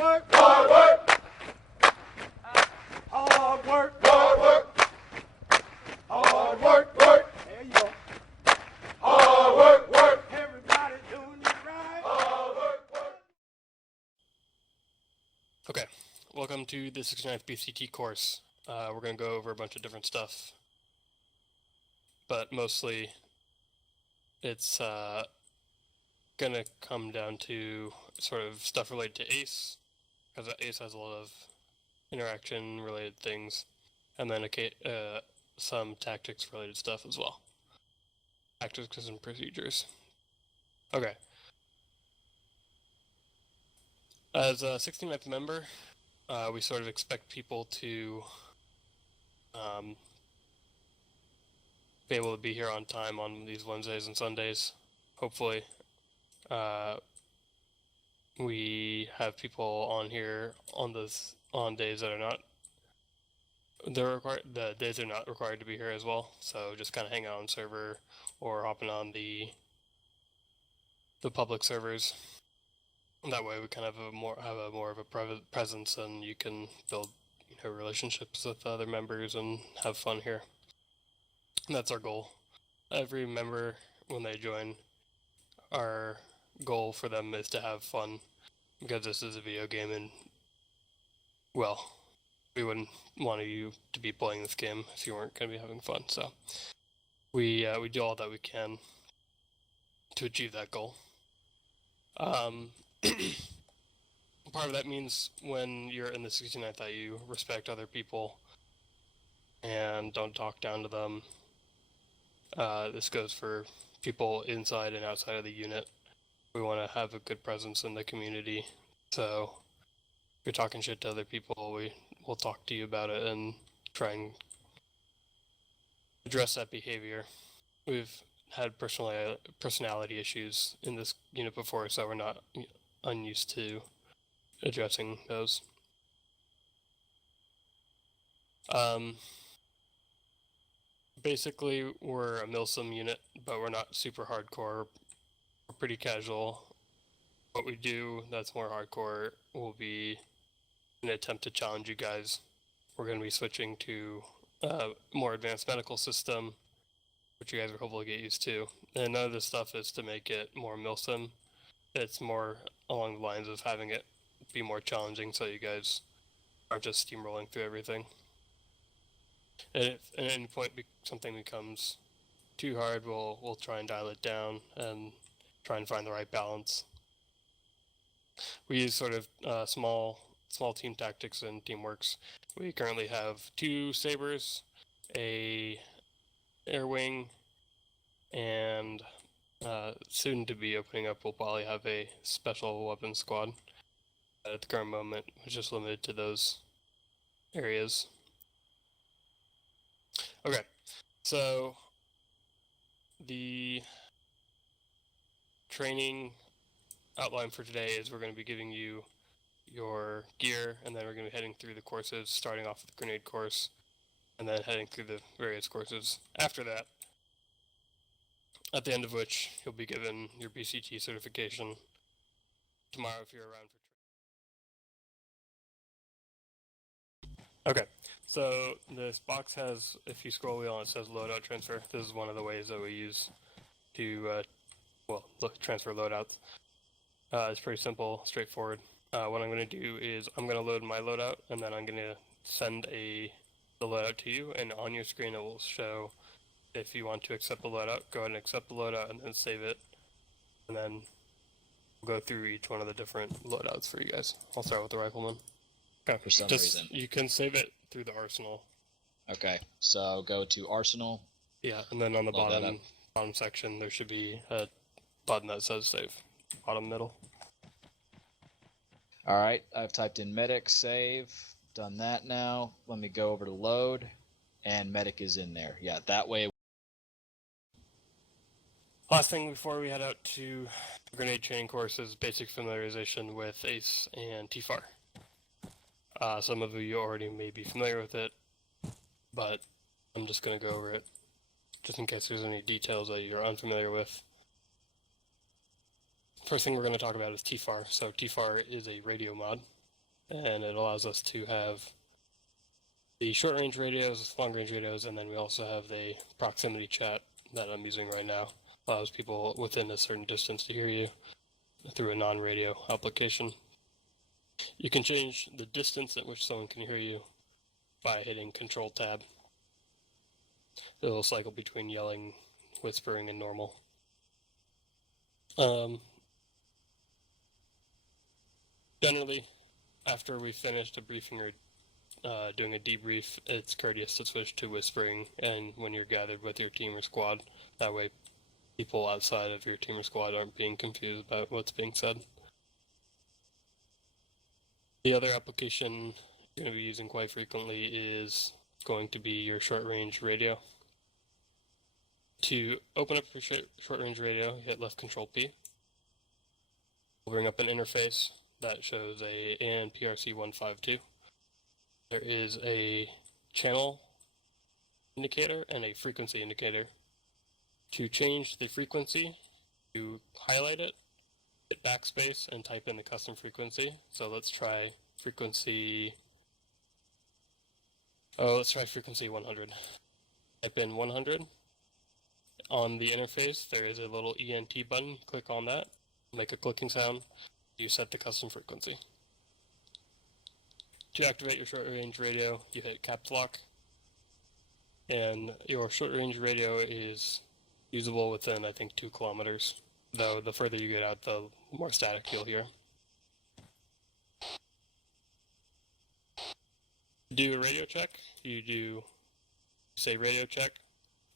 work, hard work, hard work, hard work, hard work, work. There you go. Hard work, work. Everybody doing it right. Hard work, work. Okay, welcome to the 69th BCT course. We're going to go over a bunch of different stuff, but mostly it's going to come down to sort of stuff related to ACE, because ACE has a lot of interaction related things, and then some tactics related stuff as well. Tactics and procedures. Okay. As a 69th member, we sort of expect people to be able to be here on time on these Wednesdays and Sundays, hopefully. We have people on here on days that are not the days they're not required to be here as well, so just kind of hang out on server or hopping on the public servers. That way we kind of have more of a presence, and you can build relationships with other members and have fun here. And that's our goal. Every member, when they join, our goal for them is to have fun, because this is a video game, and well, we wouldn't want you to be playing this game if you weren't going to be having fun. So we do all that we can to achieve that goal. Part of that means when you're in the 69th that you respect other people and don't talk down to them. This goes for people inside and outside of the unit. We want to have a good presence in the community, so if you're talking shit to other people, we'll talk to you about it and try and address that behavior. We've had personality issues in this unit before, so we're not unused to addressing those. Basically, we're a milsim unit, but we're not super hardcore. We're pretty casual. What we do that's more hardcore will be an attempt to challenge you guys. We're going to be switching to a more advanced medical system, which you guys will hopefully get used to. And none of this stuff is to make it more milsim. It's more along the lines of having it be more challenging, so you guys aren't just steamrolling through everything. And if at any point something becomes too hard, we'll try and dial it down and try and find the right balance. We use sort of small team tactics and teamworks. We currently have 2 sabers, a air wing, and soon to be opening up, we'll probably have a special weapons squad. At the current moment, we're just limited to those areas. Okay, so the training outline for today is we're going to be giving you your gear, and then we're going to be heading through the courses, starting off with the grenade course, and then heading through the various courses after that, at the end of which you'll be given your BCT certification tomorrow if you're around for. Okay, so this box has, if you scroll wheel on it, says loadout transfer. This is one of the ways that we use to, transfer loadouts. It's pretty simple, straightforward. What I'm going to do is I'm going to load my loadout, and then I'm going to send the loadout to you, and on your screen it will show if you want to accept the loadout. Go ahead and accept the loadout, and then save it, and then we'll go through each one of the different loadouts for you guys. I'll start with the rifleman. Okay. For some reason. You can save it through the arsenal. Okay, so go to arsenal. Yeah, and then on the bottom section there should be a button that says save. Bottom middle. Alright, I've typed in medic, save, done that now. Let me go over to load, and medic is in there. Yeah, that way. Last thing before we head out to the grenade training course is basic familiarization with ACE and TFAR. Some of you already may be familiar with it, but I'm just going to go over it just in case there's any details that you're unfamiliar with. First thing we're going to talk about is TFAR. So TFAR is a radio mod. and it allows us to have the short-range radios, long-range radios, and then we also have the proximity chat that I'm using right now. Allows people within a certain distance to hear you through a non-radio application. You can change the distance at which someone can hear you by hitting Control-Tab. It'll cycle between yelling, whispering, and normal. Generally, after we've finished a briefing or doing a debrief, it's courteous to switch to whispering, and when you're gathered with your team or squad, that way people outside of your team or squad aren't being confused about what's being said. The other application you're going to be using quite frequently is going to be your short-range radio. To open up your short-range radio, hit left Control P. We'll bring up an interface that shows a AN PRC152. There is a channel indicator and a frequency indicator. To change the frequency, you highlight it, hit backspace, and type in the custom frequency. So let's try frequency. Let's try frequency 100. Type in 100. On the interface, there is a little ENT button. Click on that, make a clicking sound. You set the custom frequency. To activate your short-range radio, you hit caps lock, and your short-range radio is usable within, I think, 2 kilometers, though the further you get out, the more static you'll hear. To do a radio check, you say radio check.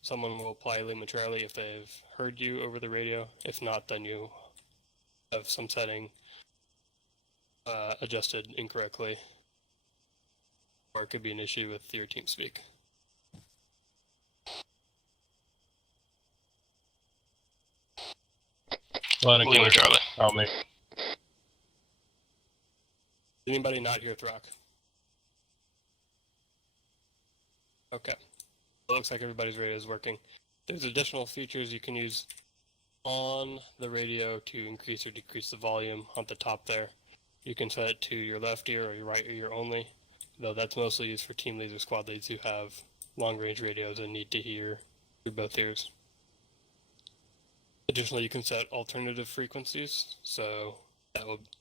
Someone will apply momentarily if they've heard you over the radio. If not, then you have some setting adjusted incorrectly, or it could be an issue with your TeamSpeak. Lima Charlie. Help me. Anybody not hear Throck? Okay. It looks like everybody's radio is working. There's additional features you can use on the radio to increase or decrease the volume on the top there. You can set it to your left ear or your right ear only, though that's mostly used for team leads or squad leads who have long-range radios and need to hear through both ears. Additionally, you can set alternative frequencies, so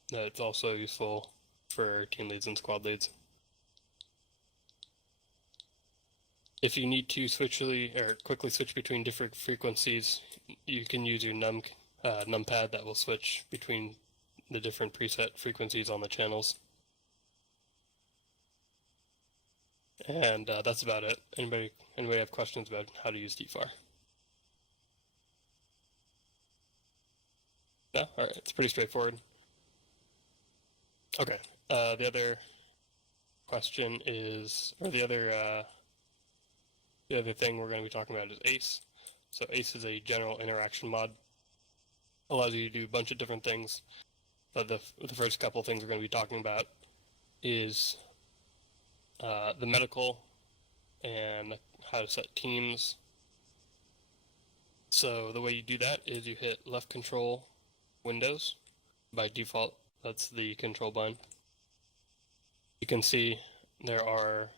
that's also useful for team leads and squad leads. If you need to quickly switch between different frequencies, you can use your numpad that will switch between the different preset frequencies on the channels. And that's about it. Anybody have questions about how to use TFAR? No? All right, it's pretty straightforward. Okay, the other question is, or the other thing we're going to be talking about is ACE. So ACE is a general interaction mod. Allows you to do a bunch of different things. But the first couple of things we're going to be talking about is the medical and how to set teams. So the way you do that is you hit left control Windows. By default, that's the control button. You can see there are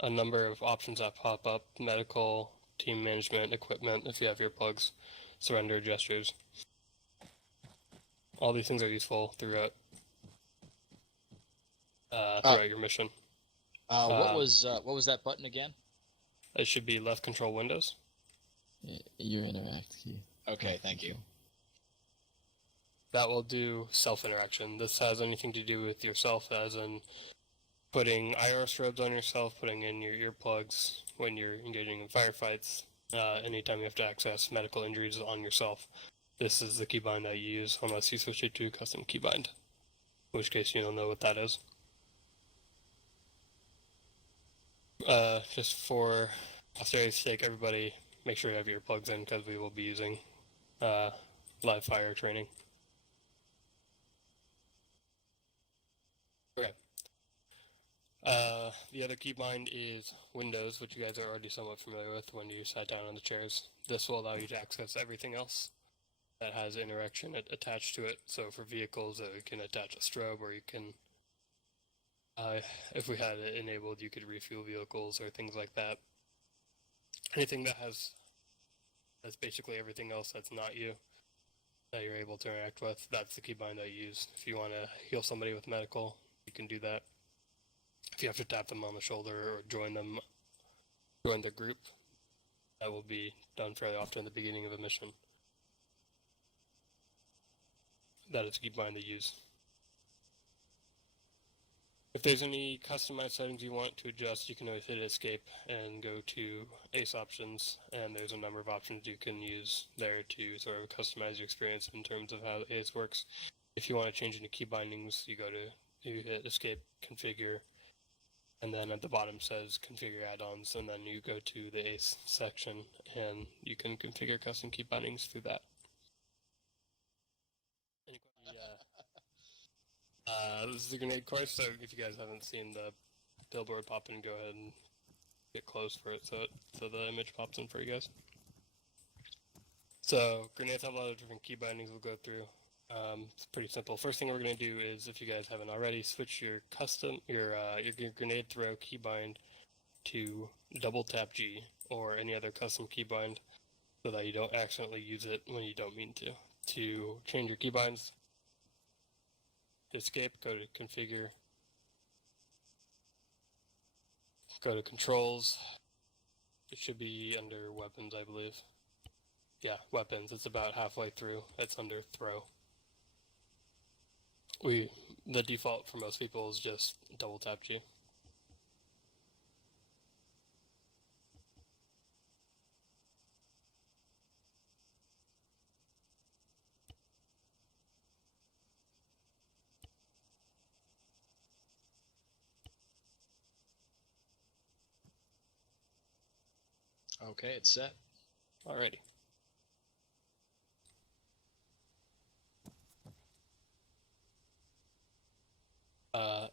a number of options that pop up: medical, team management, equipment, if you have earplugs, surrender, gestures. All these things are useful throughout your mission. What was that button again? It should be left control Windows. Your interact key. Okay, thank you. That will do self-interaction. This has anything to do with yourself, as in putting IR strobes on yourself, putting in your earplugs when you're engaging in firefights, anytime you have to access medical injuries on yourself. This is the keybind that you use, unless you switch it to custom keybind, in which case you don't know what that is. Just for austerity's sake, everybody make sure you have your earplugs in, because we will be using live fire training. Okay. The other keybind is Windows, which you guys are already somewhat familiar with when you sat down on the chairs. This will allow you to access everything else that has interaction attached to it. So for vehicles, you can attach a strobe, or you can If we had it enabled, you could refuel vehicles or things like that. Anything that's basically everything else that's not you, that you're able to interact with, that's the keybind I use. If you want to heal somebody with medical, you can do that. If you have to tap them on the shoulder or join the group, that will be done fairly often at the beginning of a mission. That is the keybind I use. If there's any customized settings you want to adjust, you can always hit escape and go to ACE options, and there's a number of options you can use there to sort of customize your experience in terms of how ACE works. If you want to change any key bindings, you hit escape, configure, and then at the bottom says configure add-ons, and then you go to the ACE section and you can configure custom key bindings through that. This is the grenade course, so if you guys haven't seen the billboard pop in, go ahead and get close for it so the image pops in for you guys. So grenades have a lot of different key bindings we'll go through. It's pretty simple. First thing we're going to do is, if you guys haven't already, switch your grenade throw keybind to double tap G or any other custom keybind so that you don't accidentally use it when you don't mean to. To change your keybinds, escape, go to configure, go to controls. It should be under weapons, I believe. Yeah, weapons. It's about halfway through. It's under throw. The default for most people is just double tap G. Okay, it's set. Alrighty.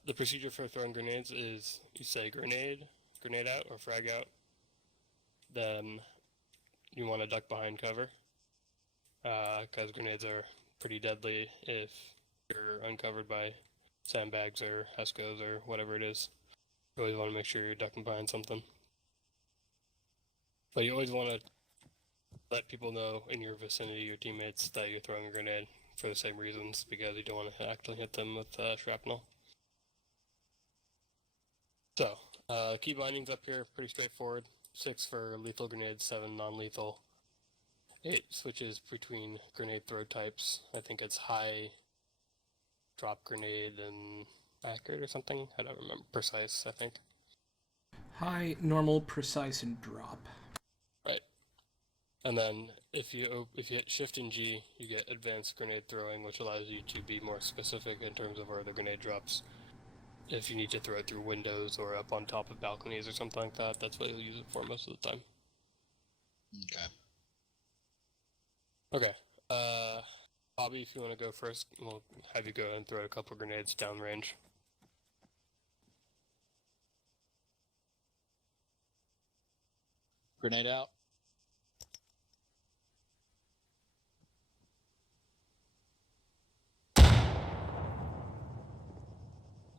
The procedure for throwing grenades is you say grenade out, or frag out. Then you want to duck behind cover, because grenades are pretty deadly if you're uncovered by sandbags or Hescos or whatever it is. You always want to make sure you're ducking behind something. But you always want to let people know in your vicinity, your teammates, that you're throwing a grenade for the same reasons, because you don't want to actually hit them with shrapnel. So, key bindings up here, pretty straightforward. 6 for lethal grenades, 7 non-lethal. 8 switches between grenade throw types. I think it's high, drop grenade, and accurate or something. I don't remember. Precise, I think. High, normal, precise, and drop. Right. And then if you hit Shift and G, you get advanced grenade throwing, which allows you to be more specific in terms of where the grenade drops. If you need to throw it through windows or up on top of balconies or something like that, that's what you'll use it for most of the time. Okay. Okay. Bobby, if you want to go first, we'll have you go and throw a couple grenades downrange. Grenade out.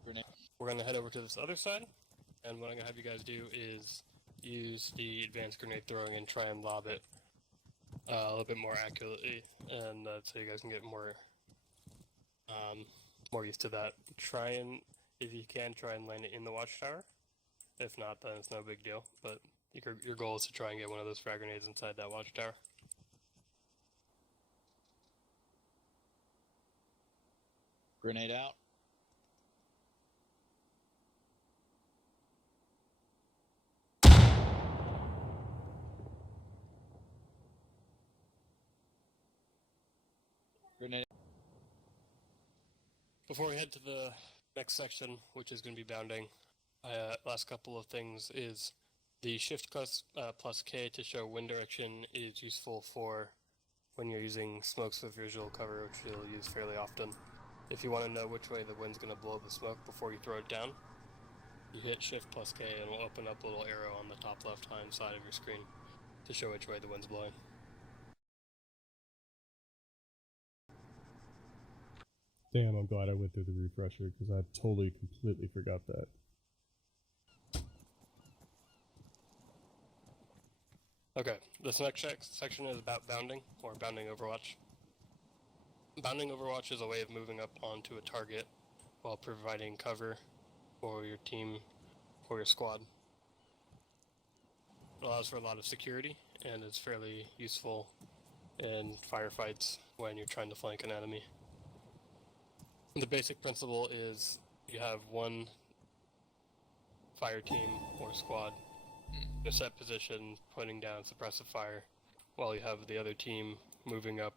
Grenade. We're going to head over to this other side, and what I'm going to have you guys do is use the advanced grenade throwing and try and lob it a little bit more accurately, and so you guys can get more used to that. If you can, try and land it in the watchtower. If not, then it's no big deal, but your goal is to try and get one of those frag grenades inside that watchtower. Grenade out. Grenade. Before we head to the next section, which is going to be bounding, last couple of things is the Shift plus K to show wind direction is useful for when you're using smokes with visual cover, which you'll use fairly often. If you want to know which way the wind's going to blow the smoke before you throw it down, you hit Shift plus K and it'll open up a little arrow on the top left-hand side of your screen to show which way the wind's blowing. Damn, I'm glad I went through the refresher because I totally, completely forgot that. Okay, this next section is about bounding, or bounding Overwatch. Bounding Overwatch is a way of moving up onto a target while providing cover for your team or your squad. It allows for a lot of security, and it's fairly useful in firefights when you're trying to flank an enemy. The basic principle is you have one fire team or squad in a set position putting down suppressive fire while you have the other team moving up,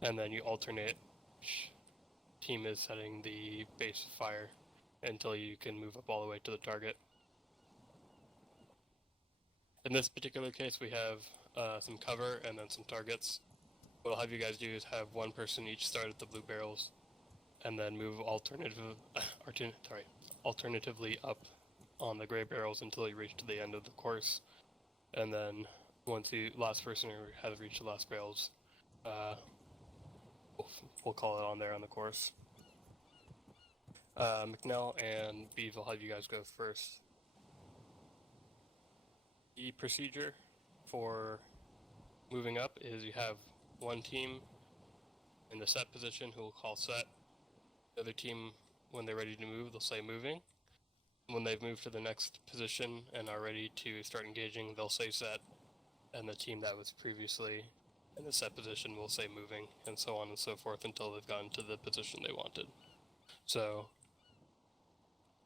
and then you alternate which team is setting the base of fire until you can move up all the way to the target. In this particular case, we have some cover and then some targets. What I'll have you guys do is have one person each start at the blue barrels, and then move alternatively up on the gray barrels until you reach to the end of the course. And then once the last person has reached the last barrels, we'll call it on there on the course. McNell and Beeve will have you guys go first. The procedure for moving up is you have one team in the set position who will call set. The other team, when they're ready to move, they'll say moving. When they've moved to the next position and are ready to start engaging, they'll say set. And the team that was previously in the set position will say moving, and so on and so forth until they've gotten to the position they wanted. So,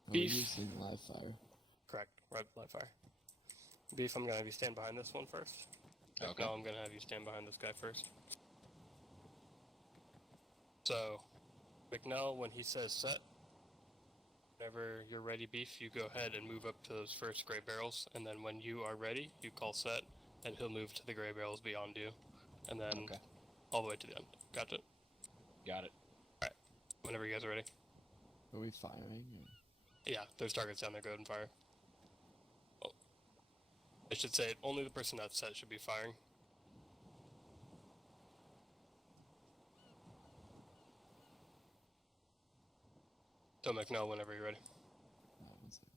We're Beef. using live fire. Correct, right, live fire. Beef, I'm going to have you stand behind this one first. Okay. Now I'm going to have you stand behind this guy first. So, McNell, when he says set, whenever you're ready, Beef, you go ahead and move up to those first gray barrels, and then when you are ready, you call set, and he'll move to the gray barrels beyond you, and then all the way to the end. Gotcha? Got it. Alright, whenever you guys are ready. Are we firing? Or? Yeah, there's targets down there, go ahead and fire. Oh. I should say, only the person that's set should be firing. So McNell, whenever you're ready. One second.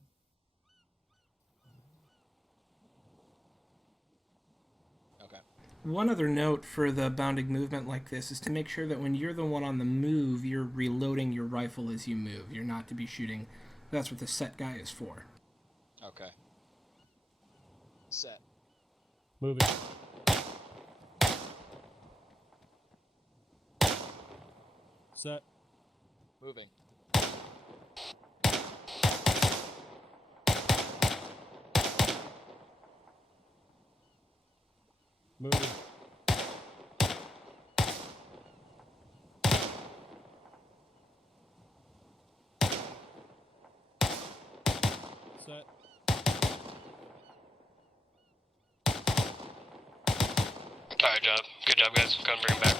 Okay. One other note for the bounding movement like this is to make sure that when you're the one on the move, you're reloading your rifle as you move. You're not to be shooting. That's what the set guy is for. Okay. Set. Moving. Set. Moving. Moving. Set. Alright, job. Good job, guys. Go and bring him back.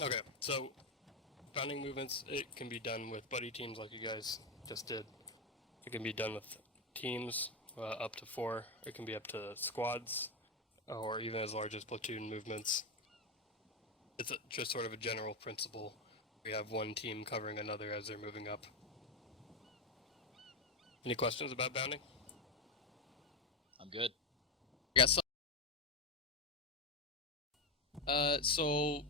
Okay, so bounding movements, it can be done with buddy teams like you guys just did. It can be done with teams up to 4. It can be up to squads, or even as large as platoon movements. It's just sort of a general principle. We have one team covering another as they're moving up. Any questions about bounding? I'm good. I got some. So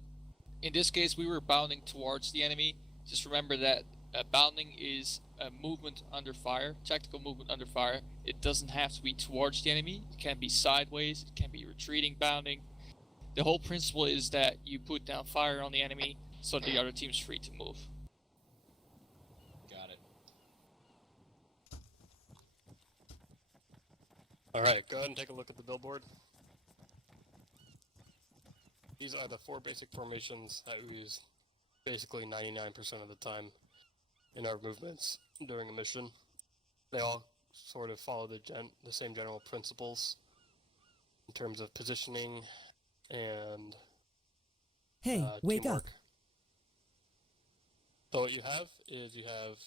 in this case, we were bounding towards the enemy. Just remember that bounding is a movement under fire, tactical movement under fire. It doesn't have to be towards the enemy. It can be sideways. It can be retreating bounding. The whole principle is that you put down fire on the enemy so the other team's free to move. Got it. Alright, go ahead and take a look at the billboard. These are the 4 basic formations that we use basically 99% of the time in our movements during a mission. They all sort of follow the same general principles in terms of positioning and wake teamwork. up. So what you have is you have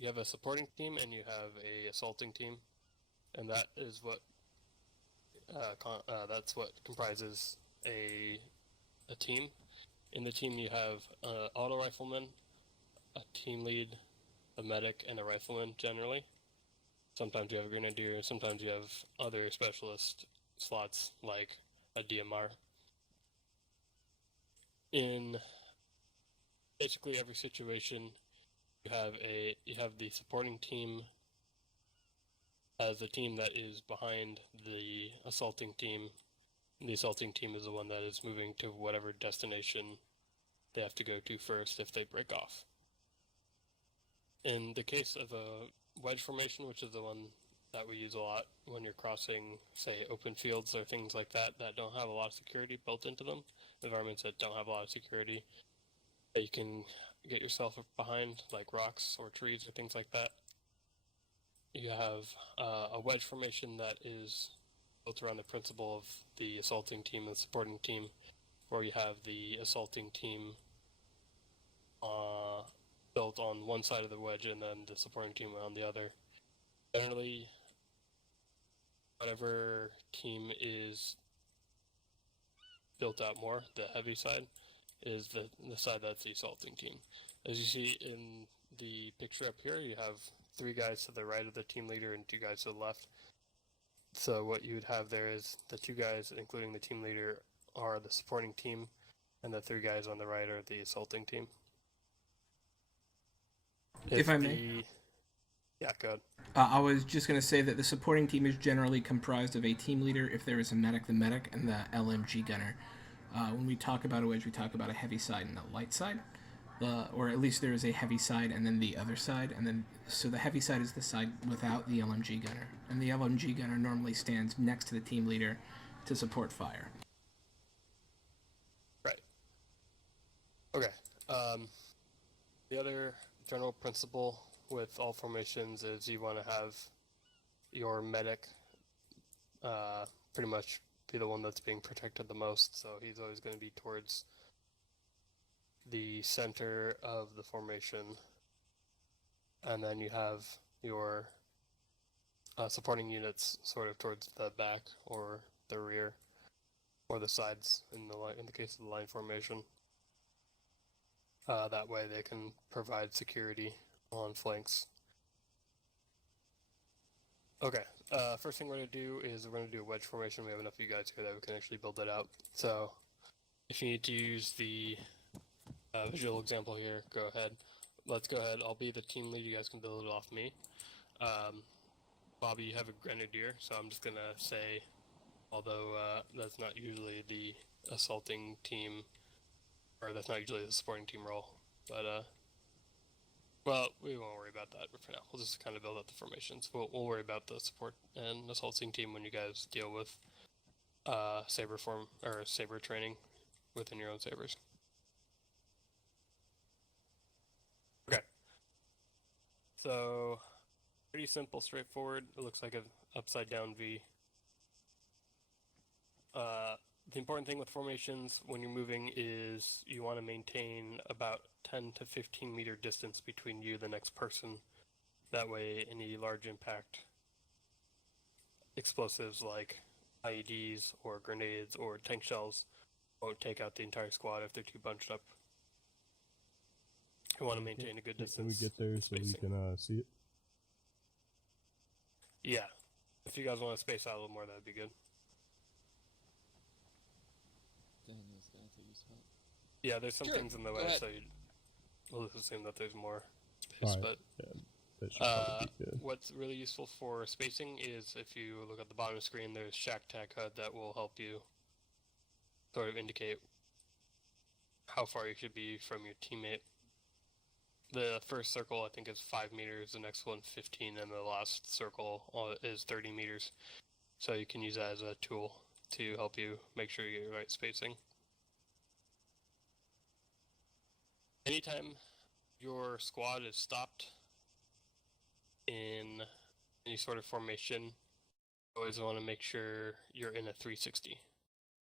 you have a supporting team and you have a assaulting team, and that is what that's what comprises a team. In the team, you have an auto rifleman, a team lead, a medic, and a rifleman generally. Sometimes you have a grenadier, sometimes you have other specialist slots like a DMR. In basically every situation, you have the supporting team as a team that is behind the assaulting team. The assaulting team is the one that is moving to whatever destination they have to go to first if they break off. In the case of a wedge formation, which is the one that we use a lot when you're crossing, say, open fields or things like that don't have a lot of security built into them, environments that don't have a lot of security that you can get yourself behind, like rocks or trees or things like that. You have a wedge formation that is built around the principle of the assaulting team and the supporting team, where you have the assaulting team built on one side of the wedge and then the supporting team on the other. Generally, whatever team is built out more, the heavy side, is the side that's the assaulting team. As you see in the picture up here, you have 3 guys to the right of the team leader and 2 guys to the left. So what you would have there is the 2 guys, including the team leader, are the supporting team, and the 3 guys on the right are the assaulting team. If I may. Yeah, go ahead. I was just going to say that the supporting team is generally comprised of a team leader, if there is a medic, the medic, and the LMG gunner. When we talk about a wedge, we talk about a heavy side and a light side. Or at least there is a heavy side and then the other side. So the heavy side is the side without the LMG gunner. And the LMG gunner normally stands next to the team leader to support fire. Right. Okay. The other general principle with all formations is you want to have your medic pretty much be the one that's being protected the most, so he's always going to be towards the center of the formation, and then you have your supporting units sort of towards the back or the rear or the sides in the case of the line formation. That way they can provide security on flanks. Okay, first thing we're going to do is we're going to do a wedge formation. We have enough of you guys here that we can actually build that out. So if you need to use the visual example here, go ahead. Let's go ahead. I'll be the team lead. You guys can build it off me. Bobby, you have a grenadier, so I'm just going to say, although that's not usually the assaulting team, or that's not usually the supporting team role, but well, we won't worry about that for now. We'll just kind of build out the formations. We'll worry about the support and assaulting team when you guys deal with saber training within your own sabers. Okay. So pretty simple, straightforward. It looks like an upside down V. The important thing with formations when you're moving is you want to maintain about 10 to 15 meter distance between you and the next person. That way any large impact explosives like IEDs or grenades or tank shells won't take out the entire squad if they're too bunched up. You want to maintain a good distance. Can we get there so we can see it? Yeah. If you guys want to space out a little more, that'd be good. Daniel's gonna take your spot. Yeah, there's some Sure, things in the go way, ahead. so we'll just assume that there's more space. Alright, But yeah, that should probably be good. what's really useful for spacing is if you look at the bottom of the screen, there's ShackTac HUD that will help you sort of indicate how far you should be from your teammate. The first circle I think is 5 meters, the next one 15, and the last circle is 30 meters. So you can use that as a tool to help you make sure you get the right spacing. Anytime your squad is stopped in any sort of formation, you always want to make sure you're in a 360.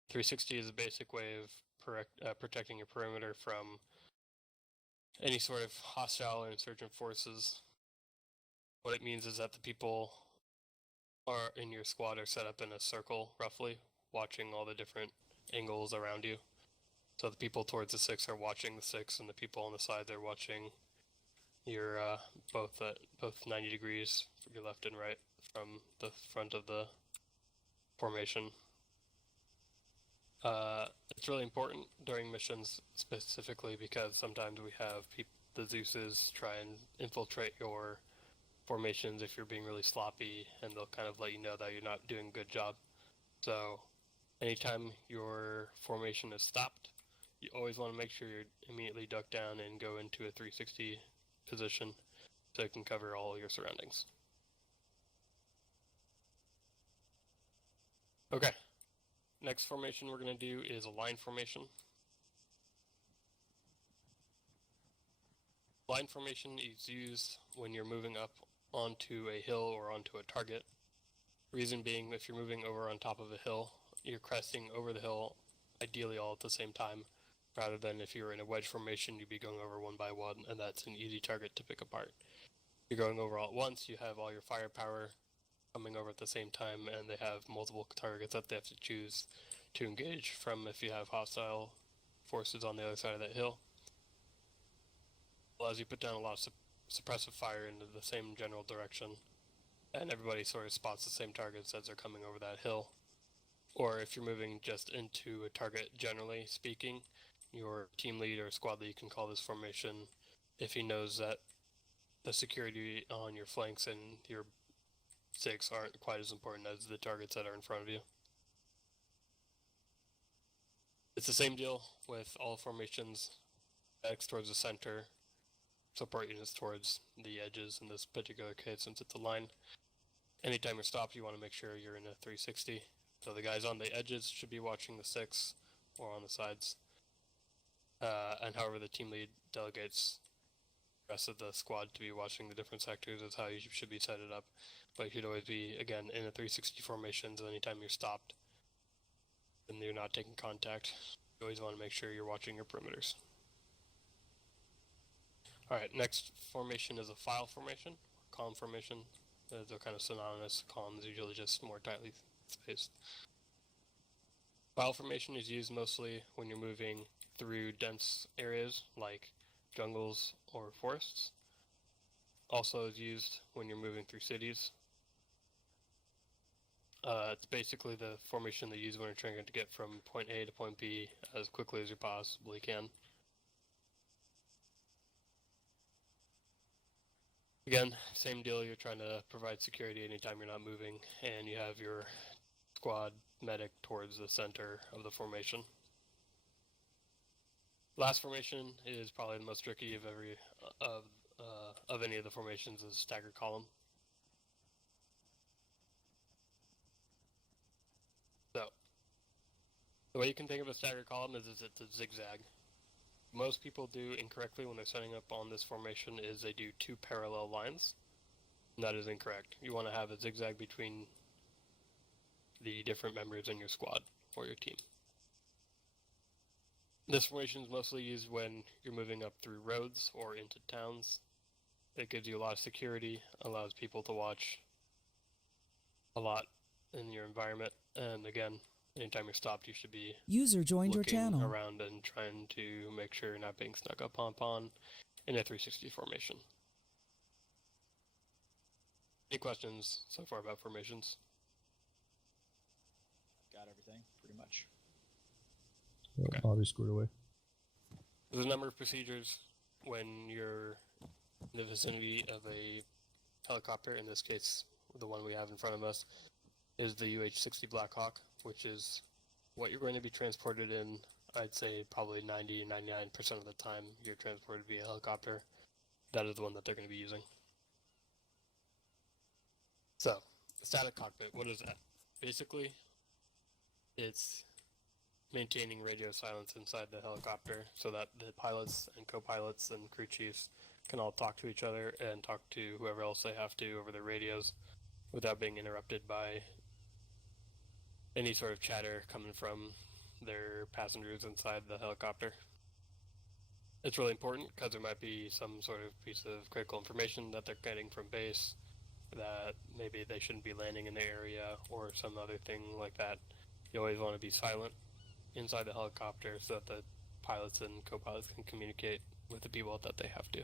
360 is a basic way of protecting your perimeter from any sort of hostile or insurgent forces what it means is that the people are in your squad are set up in a circle, roughly, watching all the different angles around you. So the people towards the 6 are watching the 6, and the people on the side are watching your both 90 degrees from your left and right from the front of the formation. It's really important during missions, specifically because sometimes we have the Zeuses try and infiltrate your formations if you're being really sloppy, and they'll kind of let you know that you're not doing a good job. So anytime your formation is stopped, you always want to make sure you're immediately ducked down and go into a 360 position so it can cover all your surroundings. Okay, next formation we're going to do is a line formation. Line formation is used when you're moving up onto a hill or onto a target. Reason being, if you're moving over on top of a hill, you're cresting over the hill ideally all at the same time, rather than if you're in a wedge formation, you'd be going over one by one, and that's an easy target to pick apart. You're going over all at once, you have all your firepower coming over at the same time, and they have multiple targets that they have to choose to engage from if you have hostile forces on the other side of that hill. Allows you to put down a lot of suppressive fire into the same general direction, and everybody sort of spots the same targets as they're coming over that hill. Or if you're moving just into a target, generally speaking, your team lead or squad lead can call this formation if he knows that the security on your flanks and your 6 aren't quite as important as the targets that are in front of you. It's the same deal with all formations. X towards the center, support units towards the edges in this particular case since it's a line. Anytime you're stopped, you want to make sure you're in a 360. So the guys on the edges should be watching the 6 or on the sides. And however the team lead delegates the rest of the squad to be watching the different sectors is how you should be set it up. But you should always be, again, in a 360 formation, so anytime you're stopped and you're not taking contact, you always want to make sure you're watching your perimeters. Alright, next formation is a file formation, column formation. They're kind of synonymous. Column is usually just more tightly spaced. File formation is used mostly when you're moving through dense areas like jungles or forests. Also is used when you're moving through cities. It's basically the formation they use when you're trying to get from point A to point B as quickly as you possibly can. Again, same deal, you're trying to provide security anytime you're not moving, and you have your squad medic towards the center of the formation. Last formation is probably the most tricky of any of the formations, is staggered column. So, the way you can think of a staggered column is it's a zigzag. Most people do incorrectly when they're setting up on this formation is they do 2 parallel lines, and that is incorrect. You want to have a zigzag between the different members in your squad or your team. This formation is mostly used when you're moving up through roads or into towns. It gives you a lot of security, allows people to watch a lot in your environment, and again, anytime you're stopped, you should be User joined your looking channel. around and trying to make sure you're not being snuck up on in a 360 formation. Any questions so far about formations? Got everything, pretty much. Okay. Bobby squared away. There's a number of procedures when you're in the vicinity of a helicopter. In this case, the one we have in front of us is the UH-60 Blackhawk, which is what you're going to be transported in. I'd say probably 90-99% of the time you're transported via helicopter. That is the one that they're going to be using. So, static cockpit, what is that? Basically, it's maintaining radio silence inside the helicopter so that the pilots and co-pilots and crew chiefs can all talk to each other and talk to whoever else they have to over their radios without being interrupted by any sort of chatter coming from their passengers inside the helicopter. It's really important because there might be some sort of piece of critical information that they're getting from base that maybe they shouldn't be landing in the area or some other thing like that. You always want to be silent inside the helicopter so that the pilots and co-pilots can communicate with the people that they have to.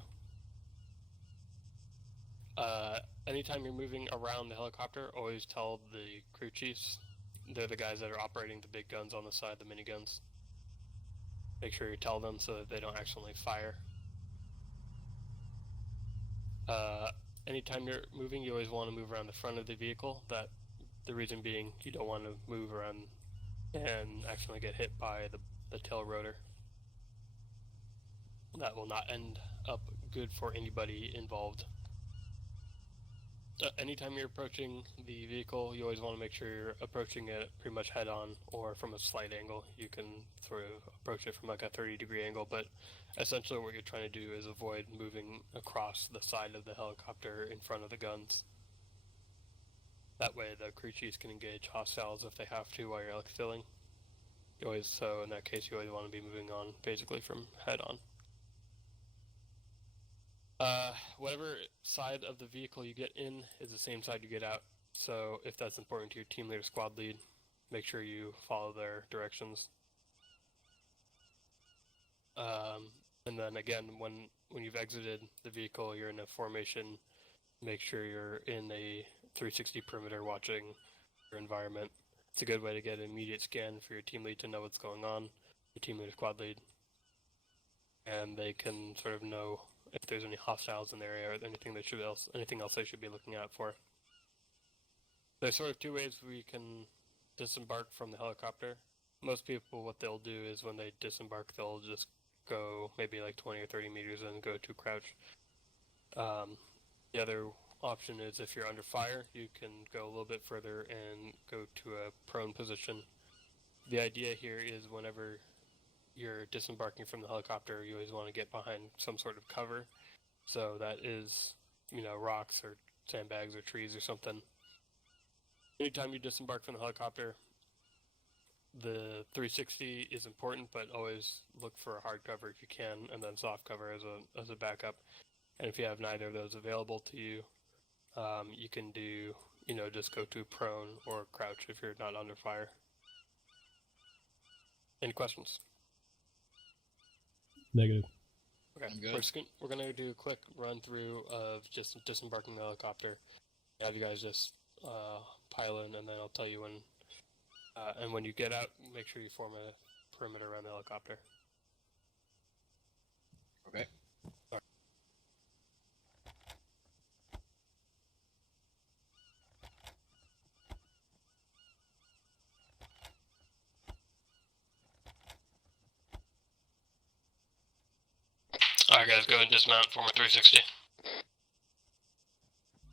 Anytime you're moving around the helicopter, always tell the crew chiefs. They're the guys that are operating the big guns on the side, the miniguns. Make sure you tell them so that they don't accidentally fire. Anytime you're moving, you always want to move around the front of the vehicle. The reason being, you don't want to move around and accidentally get hit by the tail rotor. That will not end up good for anybody involved. Anytime you're approaching the vehicle, you always want to make sure you're approaching it pretty much head on or from a slight angle. You can sort of approach it from like a 30-degree angle, but essentially what you're trying to do is avoid moving across the side of the helicopter in front of the guns. That way the crew chiefs can engage hostiles if they have to while you're exfilling. So in that case, you always want to be moving on basically from head on. Whatever side of the vehicle you get in is the same side you get out. So if that's important to your team leader, squad lead, make sure you follow their directions. And then again, when you've exited the vehicle, you're in a formation, make sure you're in a 360 perimeter watching your environment. It's a good way to get an immediate scan for your team lead to know what's going on, your team leader, squad lead, and they can sort of know if there's any hostiles in the area or anything else they should be looking out for. There's sort of two ways we can disembark from the helicopter. Most people, what they'll do is when they disembark, they'll just go maybe like 20 or 30 meters and go to crouch. The other option is if you're under fire, you can go a little bit further and go to a prone position. The idea here is whenever you're disembarking from the helicopter, you always want to get behind some sort of cover. So that is, rocks or sandbags or trees or something. Anytime you disembark from the helicopter, the 360 is important, but always look for a hard cover if you can, and then soft cover as a backup. And if you have neither of those available to you, you can do, just go to prone or crouch if you're not under fire. Any questions? Negative. Okay, I'm good. we're gonna do a quick run through of just disembarking the helicopter. Have you guys just pile in, and then I'll tell you when. And when you get out, make sure you form a perimeter around the helicopter. Okay. Sorry. Alright guys, go ahead and dismount, form a 360.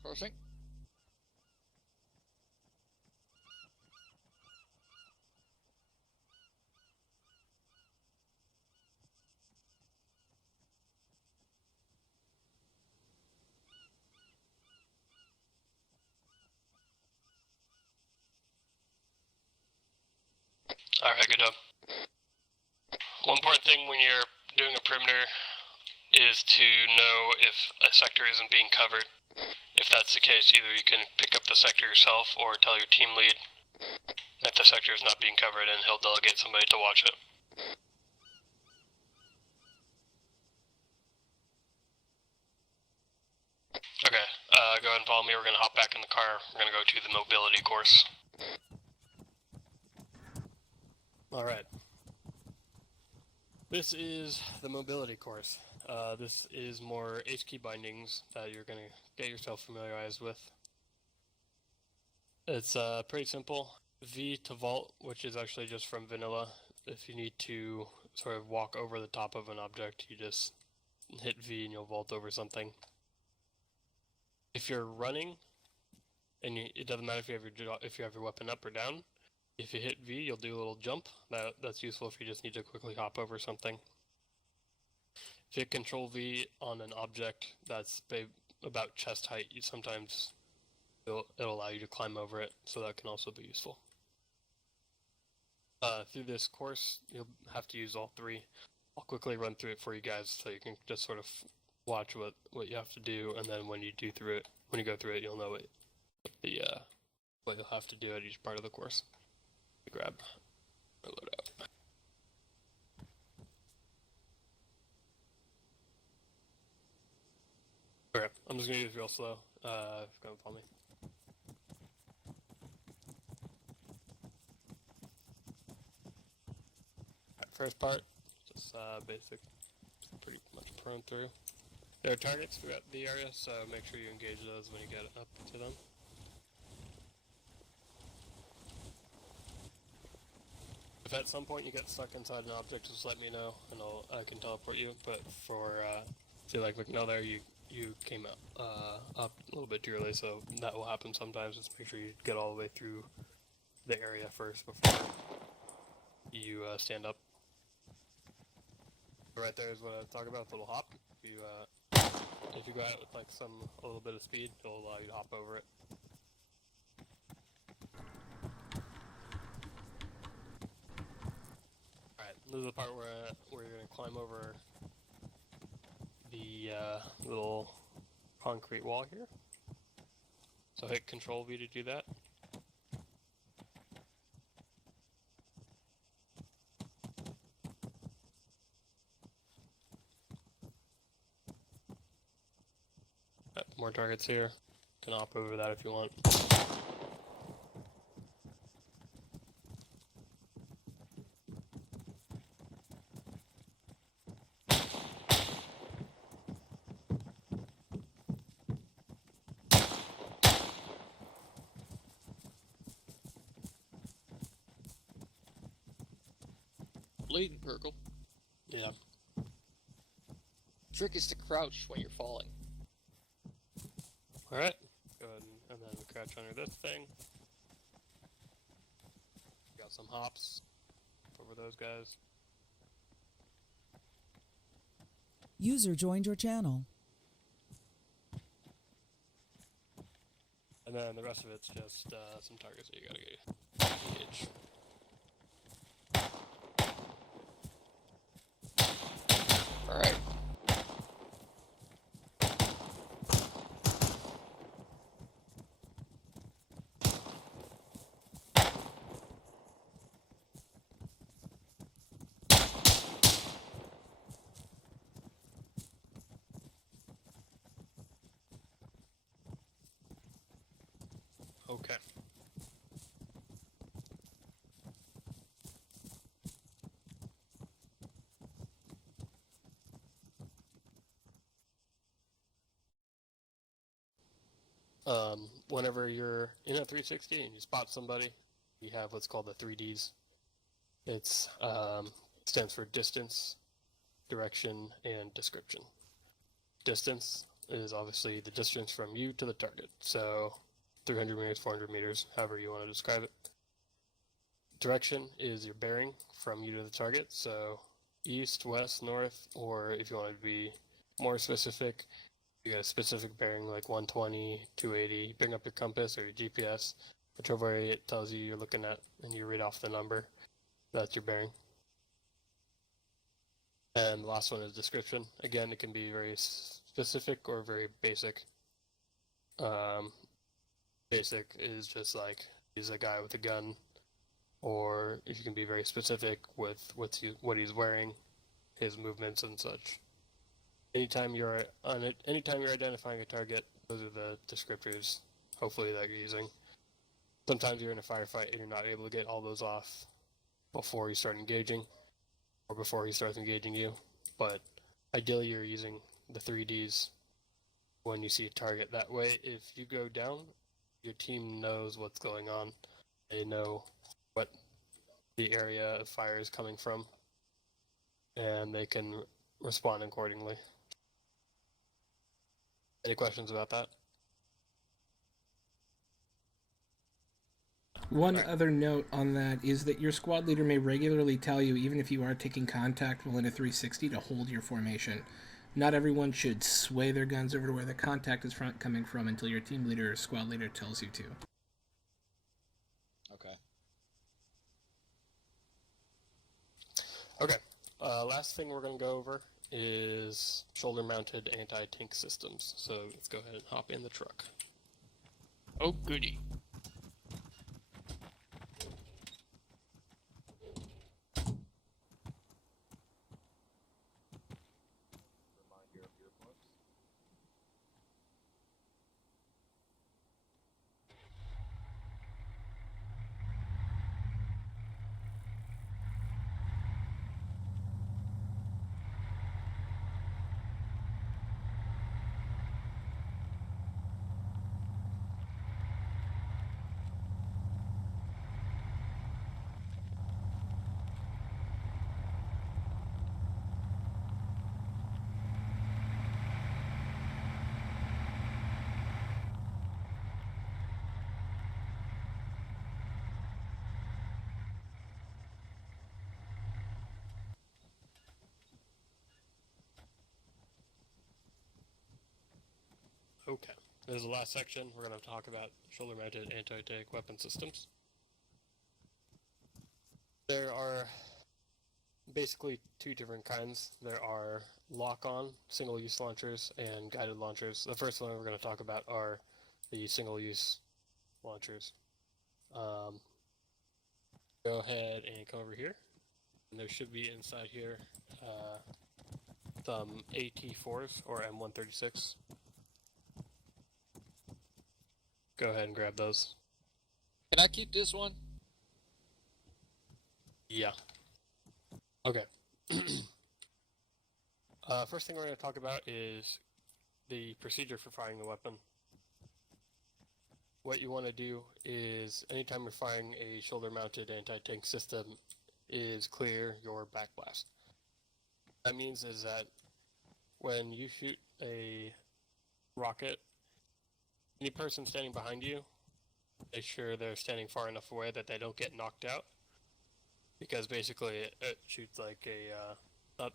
Crossing. Alright, good job. One important thing when you're doing a perimeter is to know if a sector isn't being covered. If that's the case, either you can pick up the sector yourself or tell your team lead that the sector is not being covered and he'll delegate somebody to watch it. Okay, go ahead and follow me. We're going to hop back in the car. We're going to go to the mobility course. Alright. This is the mobility course. This is more H-key bindings that you're going to get yourself familiarized with. It's pretty simple. V to vault, which is actually just from vanilla. If you need to sort of walk over the top of an object, you just hit V and you'll vault over something. If you're running, and it doesn't matter if you have your weapon up or down, if you hit V, you'll do a little jump. That's useful if you just need to quickly hop over something. If you hit Control V on an object that's about chest height, sometimes it'll allow you to climb over it, so that can also be useful. Through this course, you'll have to use all three. I'll quickly run through it for you guys so you can just sort of watch what you have to do, and then when you go through it, you'll know what you'll have to do at each part of the course. Grab a loadout. Okay, I'm just gonna use real slow. Come follow me. Alright, first part, just basic, pretty much prone through. There are targets throughout the area, so make sure you engage those when you get up to them. If at some point you get stuck inside an object, just let me know, and I can teleport you. But for see, like looking out there, you came up a little bit too early, so that will happen sometimes. Just make sure you get all the way through the area first before you stand up. Right there is what I was talking about, the little hop. If you go out with like a little bit of speed, it'll allow you to hop over it. Alright, this is the part where you're going to climb over the little concrete wall here. So hit Control V to do that. More targets here. You can hop over that if you want. Bleeding purple. Yeah. Trick is to crouch when you're falling. Alright. Go ahead and then crouch under this thing. Got some hops over those guys. User joined your channel. And then the rest of it's just some targets that you gotta engage. Alright. Okay. Whenever you're in a 360 and you spot somebody, you have what's called the 3Ds. It's stands for distance, direction, and description. Distance is obviously the distance from you to the target. So 300 meters, 400 meters, however you want to describe it. Direction is your bearing from you to the target. So east, west, north, or if you want to be more specific, you got a specific bearing like 120, 280, bring up your compass or your GPS, whichever way it tells you you're looking at, and you read off the number. That's your bearing. And the last one is description. Again, it can be very specific or very basic. Basic is just like, he's a guy with a gun, or if you can be very specific with what he's wearing, his movements and such. Anytime you're identifying a target, those are the descriptors, hopefully, that you're using. Sometimes you're in a firefight and you're not able to get all those off before you start engaging, or before he starts engaging you. But ideally, you're using the 3Ds when you see a target. That way, if you go down, your team knows what's going on. They know what the area of fire is coming from, and they can respond accordingly. Any questions about that? One other note on that is that your squad leader may regularly tell you, even if you are taking contact while in a 360, to hold your formation. Not everyone should sway their guns over to where the contact is coming from until your team leader or squad leader tells you to. Okay. Okay. Last thing we're going to go over is shoulder-mounted anti-tank systems. So let's go ahead and hop in the truck. Oh, goody. Okay, this is the last section. We're going to talk about shoulder-mounted anti-tank weapon systems. There are basically two different kinds. There are lock-on single-use launchers and guided launchers. The first one we're going to talk about are the single-use launchers. Go ahead and come over here. And there should be inside here some AT4s or M136. Go ahead and grab those. Can I keep this one? Yeah. Okay. First thing we're going to talk about is the procedure for firing the weapon. What you want to do is, anytime you're firing a shoulder-mounted anti-tank system, is clear your backblast. That means is that when you shoot a rocket, any person standing behind you, make sure they're standing far enough away that they don't get knocked out. Because basically it shoots like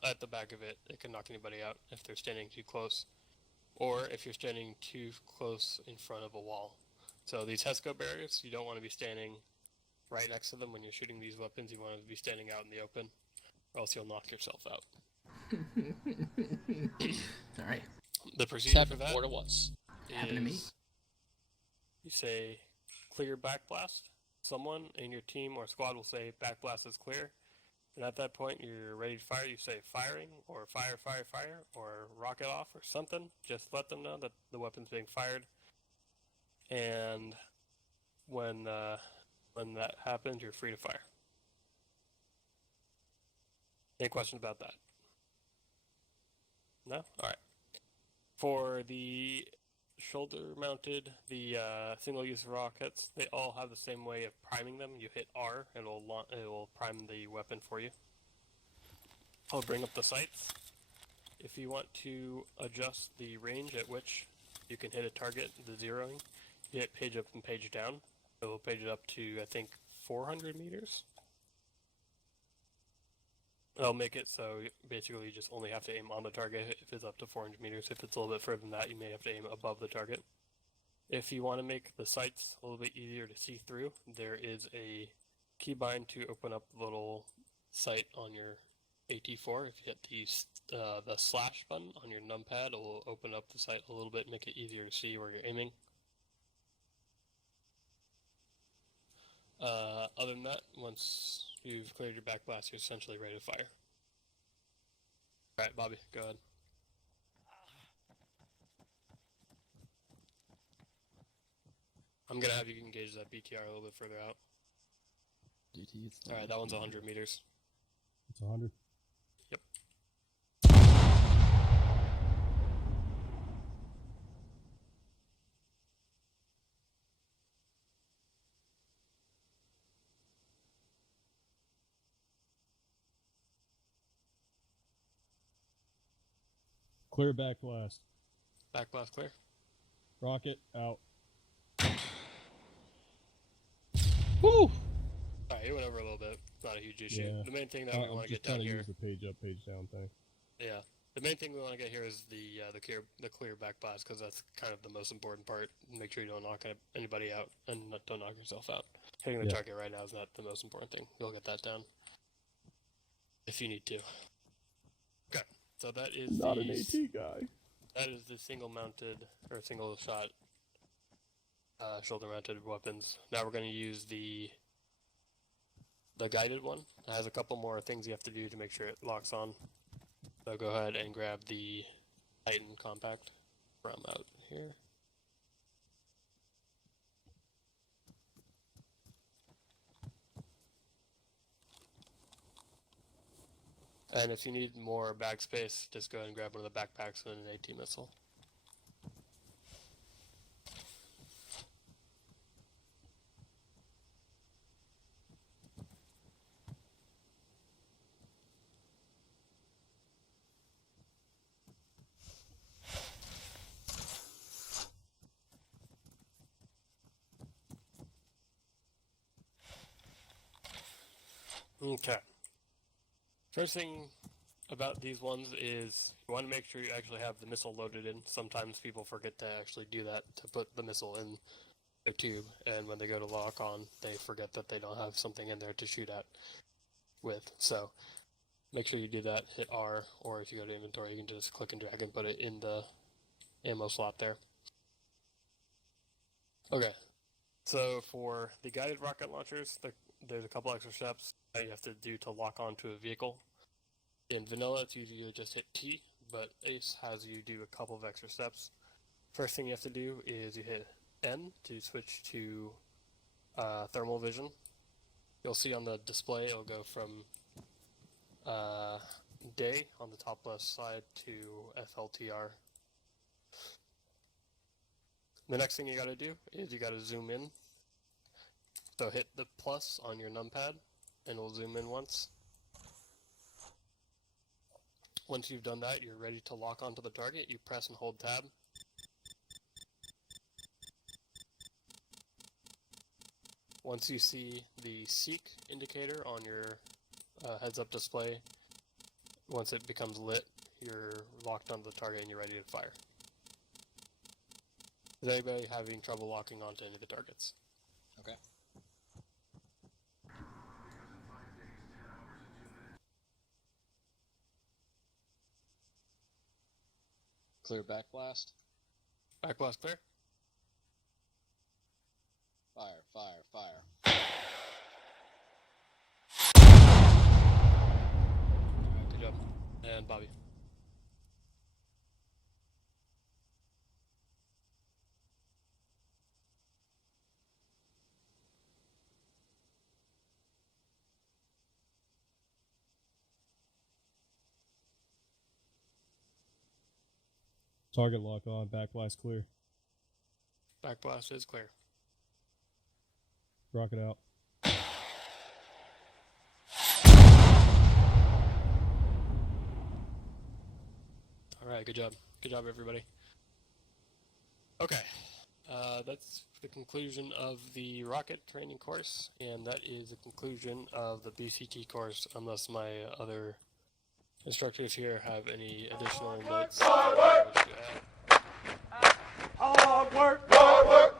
at the back of it, it can knock anybody out if they're standing too close. Or if you're standing too close in front of a wall. So these HESCO barriers, you don't want to be standing right next to them when you're shooting these weapons. You want to be standing out in the open, or else you'll knock yourself out. Sorry. The procedure for Happened that 4 to once. Happened to me. You say clear backblast. Someone in your team or squad will say backblast is clear. And at that point, you're ready to fire. You say firing, or fire, fire, fire, or rocket off, or something. Just let them know that the weapon's being fired. And when that happens, you're free to fire. Any questions about that? No? Alright. For the shoulder-mounted, the single-use rockets, they all have the same way of priming them. You hit R, and it will prime the weapon for you. I'll bring up the sights. If you want to adjust the range at which you can hit a target, the zeroing, you hit page up and page down. It will page it up to, I think, 400 meters. I'll make it so basically you just only have to aim on the target if it's up to 400 meters. If it's a little bit further than that, you may have to aim above the target. If you want to make the sights a little bit easier to see through, there is a keybind to open up the little sight on your AT4. If you hit the slash button on your numpad, it will open up the sight a little bit, make it easier to see where you're aiming. Other than that, once you've cleared your backblast, you're essentially ready to fire. Alright, Bobby, go ahead. I'm gonna have you engage that BTR a little bit further out. Alright, that one's 100 meters. It's 100. Yep. Clear backblast. Backblast clear. Rocket out. Woo! Alright, it went over a little bit. It's not a huge issue. Yeah. The main thing that we I'm want to just get down trying to here. use the page up, page down thing. Yeah. The main thing we want to get here is the clear backblast, because that's kind of the most important part. Make sure you don't knock anybody out and don't knock yourself out. Hitting the target right now is not the most important thing. You'll get that down if you need to. Okay. So that is Not an AT guy. That is the single-mounted or single-shot shoulder-mounted weapons. Now we're going to use the guided one. It has a couple more things you have to do to make sure it locks on. So go ahead and grab the Titan Compact from out here. And if you need more bag space, just go ahead and grab one of the backpacks and an AT missile. Okay. First thing about these ones is you want to make sure you actually have the missile loaded in. Sometimes people forget to actually do that, to put the missile in their tube, and when they go to lock on, they forget that they don't have something in there to shoot at with. So make sure you do that, hit R, or if you go to inventory, you can just click and drag and put it in the ammo slot there. Okay, so for the guided rocket launchers, there's a couple extra steps that you have to do to lock onto a vehicle. In vanilla, it's usually just hit T, but Ace has you do a couple of extra steps. First thing you have to do is you hit N to switch to thermal vision. You'll see on the display it'll go from day on the top left side to FLTR. The next thing you gotta do is you gotta zoom in. So hit the plus on your numpad and it'll zoom in once. Once you've done that, you're ready to lock onto the target. You press and hold tab. Once you see the seek indicator on your heads-up display, once it becomes lit, you're locked onto the target and you're ready to fire. Is anybody having trouble locking onto any of the targets? Okay. Clear backblast. Backblast clear? Fire, fire, fire. Alright, good job. And Bobby. Target lock on, backblast clear. Backblast is clear. Rocket out. Alright, good job. Good job, everybody. Okay, that's the conclusion of the rocket training course, and that is the conclusion of the BCT course, unless my other instructors here have any additional notes they wish to add. Hard work, hard work.